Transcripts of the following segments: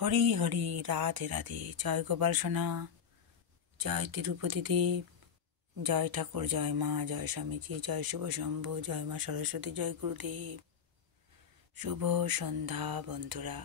হরি হরি, রাধে রাধে। জয় গোপাল সোনা, জয় তিরুপতি দেব, জয় ঠাকুর, জয় মা, জয় স্বামীজি, জয় শুভ শম্ভু, জয় মা সরস্বতী, জয় গুরুদেব। শুভ সন্ধ্যা বন্ধুরা।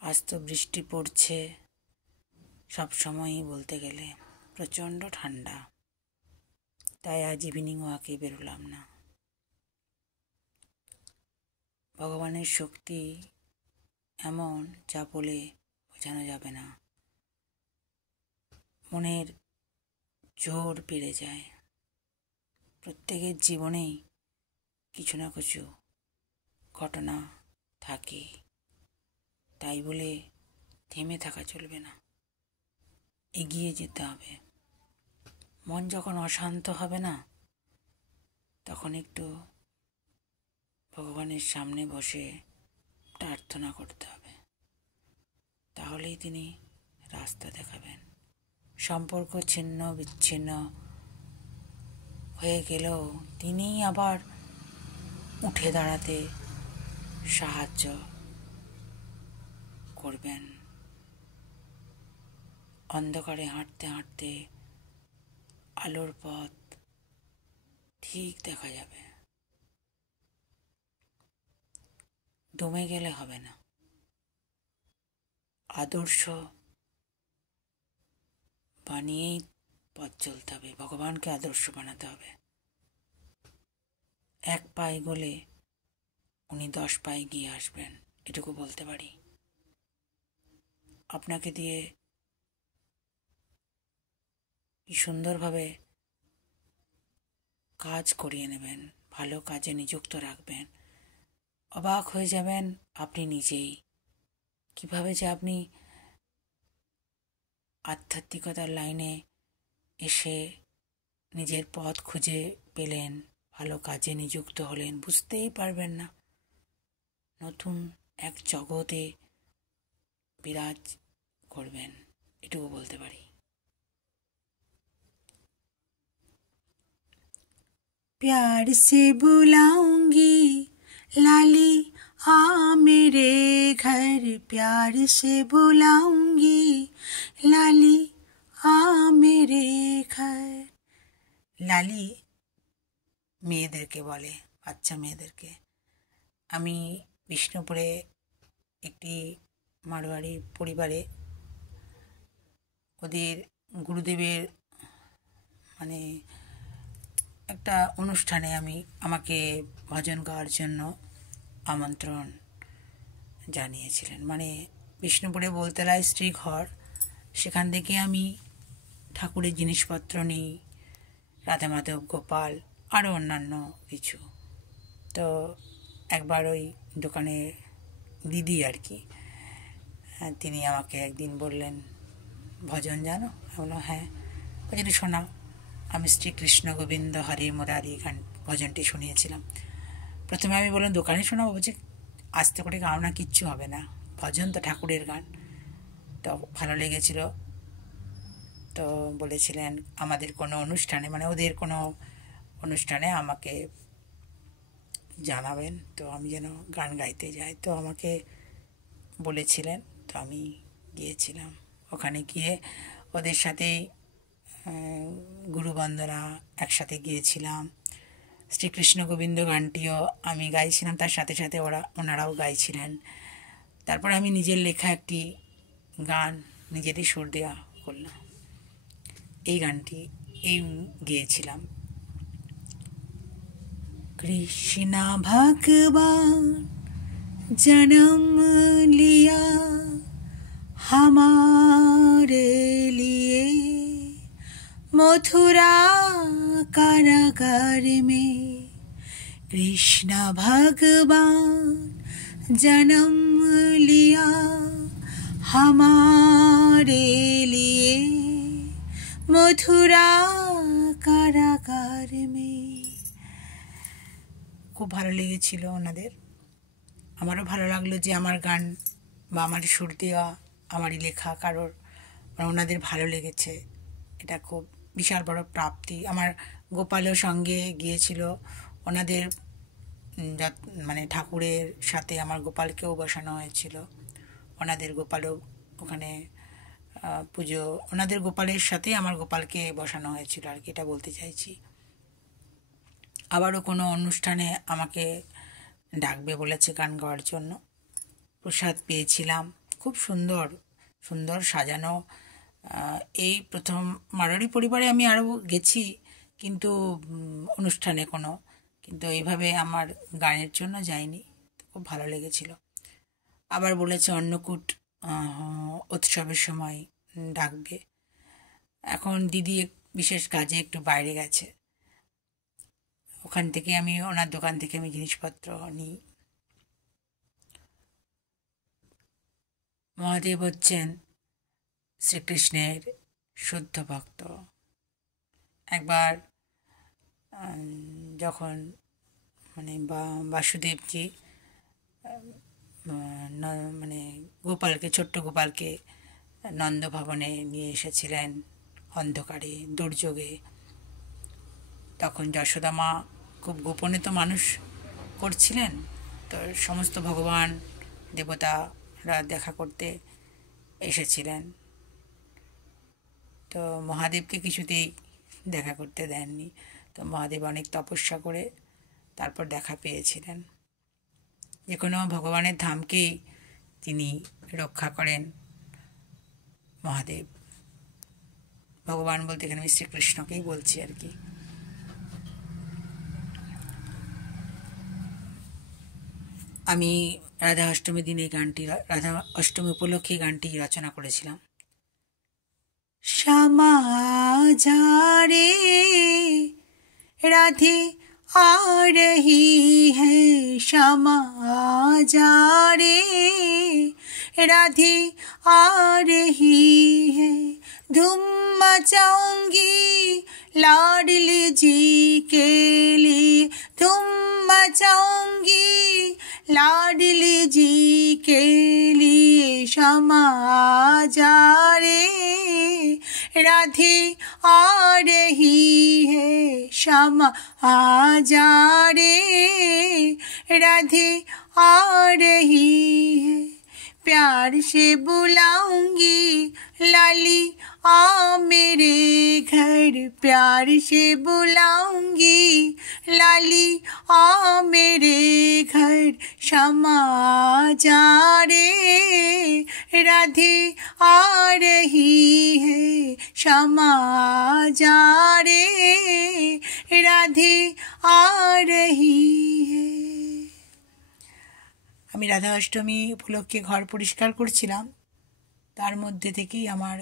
আজ তো বৃষ্টি পড়ছে, সব সময়ই বলতে গেলে প্রচণ্ড ঠান্ডা, তাই আজ ইভিনিং ওয়াকে বেরোলাম না। ভগবানের শক্তি এমন, যা বলে বোঝানো যাবে না। মনের জোর বেড়ে যায়। প্রত্যেকের জীবনেই কিছু না কিছু ঘটনা থাকে, তাই বলে থেমে থাকা চলবে না, এগিয়ে যেতে হবে। মন যখন অশান্ত হবে না, তখন একটু ভগবানের সামনে বসে প্রার্থনা করতে হবে, তাহলেই তিনি রাস্তা দেখাবেন। সম্পর্ক ছিন্ন বিচ্ছিন্ন হয়ে গেলেও তিনি আবার উঠে দাঁড়াতে সাহায্য করবেন। অন্ধকারে হাঁটতে হাঁটতে আলোর পথ ঠিক দেখা যাবে। দমে গেলে হবে না। আদর্শ বানিয়েই পথ চলতে হবে, ভগবানকে আদর্শ বানাতে হবে। এক পায়ে গলে উনি 10 পায়ে গিয়ে আসবেন, এটুকু বলতে পারি। আপনাকে দিয়ে কি সুন্দরভাবে কাজ করিয়ে নেবেন, ভালো কাজে নিযুক্ত রাখবেন। অবাক হয়ে যাবেন আপনি নিজেই, কিভাবে যে আপনি আধ্যাত্মিকতার লাইনে এসে নিজের পথ খুঁজে পেলেন, ভালো কাজে নিযুক্ত হলেন, বুঝতেই পারবেন না। নতুন এক জগতে বিরাজ করবেন, এটুকু বলতে পারি। प्यार से बुलाऊंगी लाली आ मेरे घर, प्यार से बुलाऊंगी लाली आ मेरे घर। লালি মেয়েদেরকে বলে, বাচ্চা মেয়েদেরকে। আমি বিষ্ণুপুরে একটি মারোয়ারি পরিবারে ওদের গুরুদেবের মানে একটা অনুষ্ঠানে আমাকে ভজন গাওয়ার জন্য আমন্ত্রণ জানিয়েছিলেন। মানে বিষ্ণুপুরে বলতলায় শ্রীঘর, সেখান থেকে আমি ঠাকুরের জিনিসপত্র নিই, রাধা মাধব, গোপাল, আরও অন্যান্য কিছু। তো একবার ওই দোকানে দিদি আর কি, তিনি আমাকে একদিন বললেন, ভজন জানো? আমি বললাম হ্যাঁ। ভজন শোনাও। আমি শ্রীকৃষ্ণ গোবিন্দ হরি মুরারি গান ভজনটি শুনিয়েছিলাম। প্রথমে আমি বললাম দোকানে শোনাবো, বলছি আস্তে করে গাও না, কিচ্ছু হবে না, ভজন তো ঠাকুরের গান। তো ভালো লেগেছিল। তো বলেছিলেন আমাদের কোনো অনুষ্ঠানে, মানে ওদের কোনো অনুষ্ঠানে আমাকে জানাবেন, তো আমি যেন গান গাইতে যাই। তো আমাকে বলেছিলেন, তো আমি গিয়েছিলাম। ওখানে গিয়ে ওদের সাথেই গুরুবন্দনা একসাথে গিয়েছিলাম। শ্রীকৃষ্ণ গোবিন্দ গানটিও আমি গাইছিলাম, তার সাথে সাথে ওনারাও গাইছিলেন। তারপর আমি নিজের লেখা একটি গান নিজেরই সুর দেওয়া করলাম। এই গানটি গেয়েছিলাম। कृष्ण भगवान जन्म लिया हमारे लिए, मथुरा कारागार में। कृष्ण भगवान जन्म लिया हमारे लिए, मथुरा कारागार में। খুব ভালো লেগেছিল ওনাদের। আমারও ভালো লাগলো যে আমার গান বা আমার সুর দেওয়া, আমারই লেখা কারোর ওনাদের ভালো লেগেছে। এটা খুব বিশাল বড় প্রাপ্তি। আমার গোপালও সঙ্গে গিয়েছিল। ওনাদের মানে ঠাকুরের সাথে আমার গোপালকেও বসানো হয়েছিল। ওনাদের গোপালও ওখানে পুজো, ওনাদের গোপালের সাথে আমার গোপালকে বসানো হয়েছিল আর কি, এটা বলতে চাইছি। আবারও কোনো অনুষ্ঠানে আমাকে ডাকবে বলেছে গান গাওয়ার জন্য। প্রসাদ পেয়েছিলাম, খুব সুন্দর সুন্দর সাজানো। এই প্রথম মারোয়ারি পরিবারে আমি আরও গেছি, কিন্তু অনুষ্ঠানে কোনো, কিন্তু এইভাবে আমার গানের জন্য যাইনি। খুব ভালো লেগেছিল। আবার বলেছে অন্নকূট উৎসবের সময় ডাকবে। এখন দিদি বিশেষ কাজে একটু বাইরে গেছে, ওখান থেকে আমি ওনার দোকান থেকে আমি জিনিসপত্র নিই। মহাদেব হচ্ছেন শ্রীকৃষ্ণের শুদ্ধ ভক্ত। একবার যখন মানে বাসুদেবজি মানে গোপালকে, ছোট্ট গোপালকে নন্দভবনে নিয়ে এসেছিলেন অন্ধকারে, দুর্যোগে, তখন যশোদা মা খুব গোপনে তো মানুষ করছিলেন, তো সমস্ত ভগবান দেবতারা দেখা করতে এসেছিলেন, তো মহাদেবকে কিছুতেই দেখা করতে দেননি। তো মহাদেব অনেক তপস্যা করে তারপর দেখা পেয়েছিলেন। যে কোনো ভগবানের ধামকেই তিনি রক্ষা করেন মহাদেব। ভগবান বলতে এখানে আমি শ্রীকৃষ্ণকেই বলছি আর কি। আমি রাধা অষ্টমীর দিনে গানটি, রাধা অষ্টমী উপলক্ষে গানটি রচনা করেছিলাম। শ্যামা जा रे राधे आ रही है, श्यामा जा रे राधे आ रही है, धूम मचाऊंगी लाडली जी के लिए, धूम मचाऊंगी लाडली जी के लिए, श्यामा जा रे राधे आ रही है, श्यामा आ जा रे राधे आ रही है, प्यार से बुलाऊंगी लाली आ मेरे घर, प्यार से बुलाऊंगी लाली आ मेरे घर, श्यामा जा रे राधे आ रही है, श्यामा जा रे राधे आ रही है। আমি রাধা অষ্টমী উপলক্ষে ঘর পরিষ্কার করছিলাম, তার মধ্যে থেকেই আমার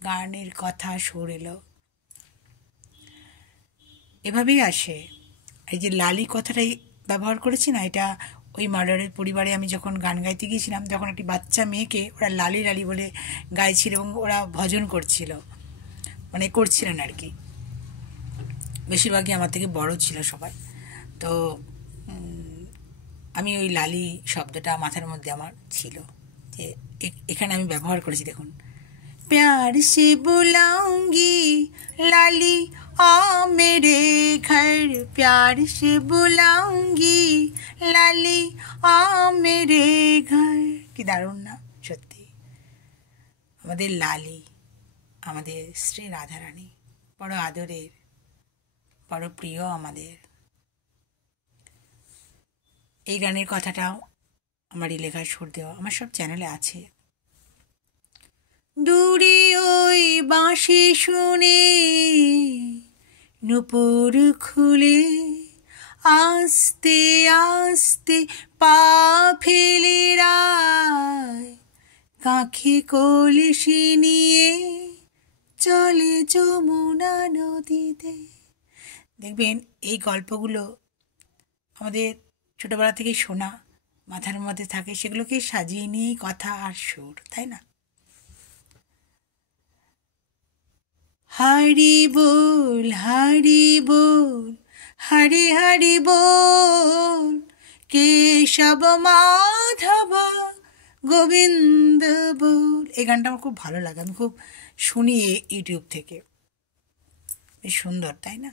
গানের কথা সুর এলো। এভাবেই আসে। এই যে লালি কথাটাই ব্যবহার করেছি না, এটা ওই মারোয়ারের পরিবারে আমি যখন গান গাইতে গিয়েছিলাম, তখন একটি বাচ্চা মেয়েকে ওরা লালি লালি বলে গাইছিল এবং ওরা ভজন করছিল, মানে করছিলেন আর কি। বেশিরভাগই আমার থেকে বড় ছিল সবাই। তো আমি ওই লালি শব্দটা মাথার মধ্যে আমার ছিল, যে এখানে আমি ব্যবহার করেছি। দেখুন, प्यार से बुलाऊंगी लाली आ मेरे घर, प्यार से बुलाऊंगी लाली आ मेरे घर। কি দারুণ না সত্যি। আমাদের লালি, আমাদের শ্রী রাধারানী, বড় আদরের, বড় প্রিয় আমাদের। এই গানের কথাটাও আমারই লেখার সুর দেওয়া, আমার সব চ্যানেলে আছে। দূরে ওই বাঁশি শুনে নুপুর খুলে আস্তে আস্তে পা ফেলে রায়, কাঁখে কলসি নিয়ে চলে যমুনা নদীতে। দেখবেন এই গল্পগুলো আমাদের ছোটোবেলা থেকে শোনা, মাথার মধ্যে থাকে, সেগুলোকে সাজিয়ে নিয়েই কথা আর সুর, তাই না? हरि बोल हरि हरि बोल, केशव माधव গোবিন্দ बोल। এই গানটা আমার খুব ভালো লাগে, আমি খুব শুনি ইউটিউব থেকে, বেশ সুন্দর, তাই না?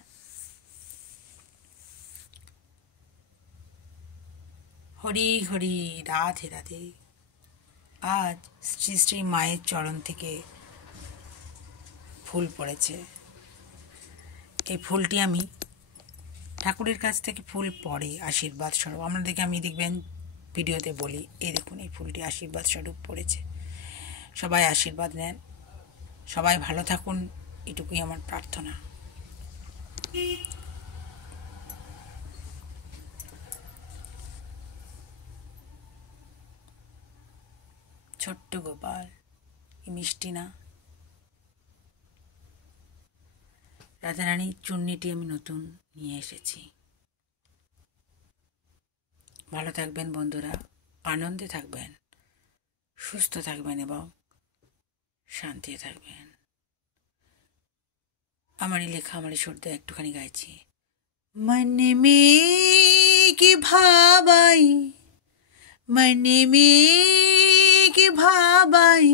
হরি হরি, রাধে রাধে। আজ শ্রী শ্রী মায়ের চরণ থেকে ফুল পড়েছে। এই ফুলটি আমি ঠাকুরের কাছ থেকে ফুল পড়ে আশীর্বাদ স্বরূপ আপনাদেরকে আমি দেখবেন ভিডিওতে বলি, এই দেখুন এই ফুলটি আশীর্বাদ স্বরূপ পড়েছে। সবাই আশীর্বাদ নেন, সবাই ভালো থাকুন, এটুকুই আমার প্রার্থনা। ছোট্ট গোপাল, কি মিষ্টি না? রাধারানীর চুন্নিটি আমি নতুন নিয়ে এসেছি। ভালো থাকবেন বন্ধুরা, আনন্দে থাকবেন, সুস্থ থাকবেন এবং শান্তিতে থাকবেন। আমারই লেখা, আমারই সুরতে একটুখানি গাইছি। मन में की भाबाई, मन में की भाबाई,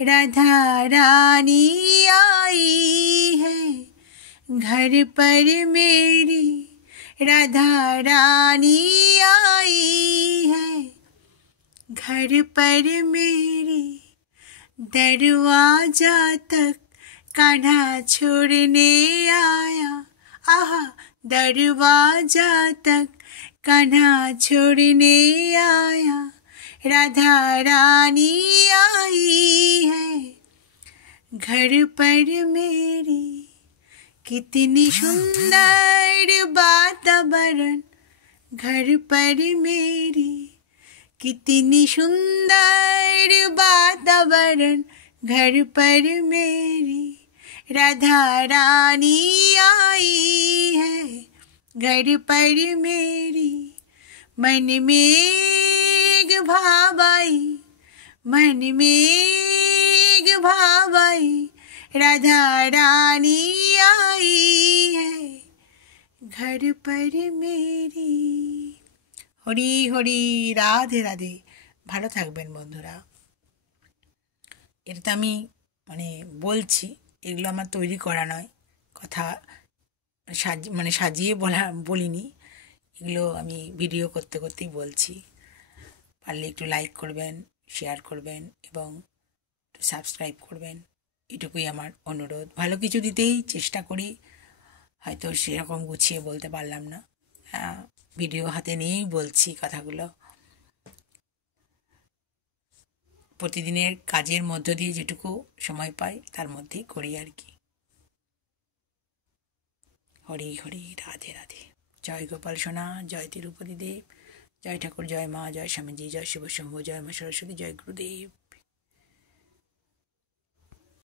राधा रानी आई है घर पर मेरी, राधा रानी आई है घर पर मेरी, दरवाजा तक कान्हा छोड़ने आया, आहा दरवाजा तक कान्हा छोड़ने आया, राधा रानी आई है घर पर मेरी। कितनी सुंदर वातावरण घर पर मेरी, कितनी सुंदर वातावरण घर पर मेरी, राधा रानी आई है घर पर मेरी। मन में भाबाई, मन में भाबाई, राधा रानी आई है घर पर मेरी। হরি হরি, রাধে রাধে। ভালো থাকবেন বন্ধুরা। এটা তো আমি বলছি, এগুলো আমার তৈরি করা নয়, কথা সাজিয়ে বলিনি, এগুলো আমি ভিডিও করতে করতেই বলছি। পারলে একটু লাইক করবেন, শেয়ার করবেন এবং সাবস্ক্রাইব করবেন, এটুকুই আমার অনুরোধ। ভালো কিছু দিতেই চেষ্টা করি, হয়তো সেরকম গুছিয়ে বলতে পারলাম না, ভিডিও হাতে নিয়েই বলছি কথাগুলো। প্রতিদিনের কাজের মধ্য দিয়ে যেটুকু সময় পাই তার মধ্যেই করি আর কি। হরি হরি, রাধে রাধে। জয় গোপাল সোনা, জয় তিরুপতি দেব, জয় ঠাকুর, জয় মা, জয় স্বামীজি, জয় শিব শম্ভু, জয় মা সরস্বতী, জয় গুরুদেব।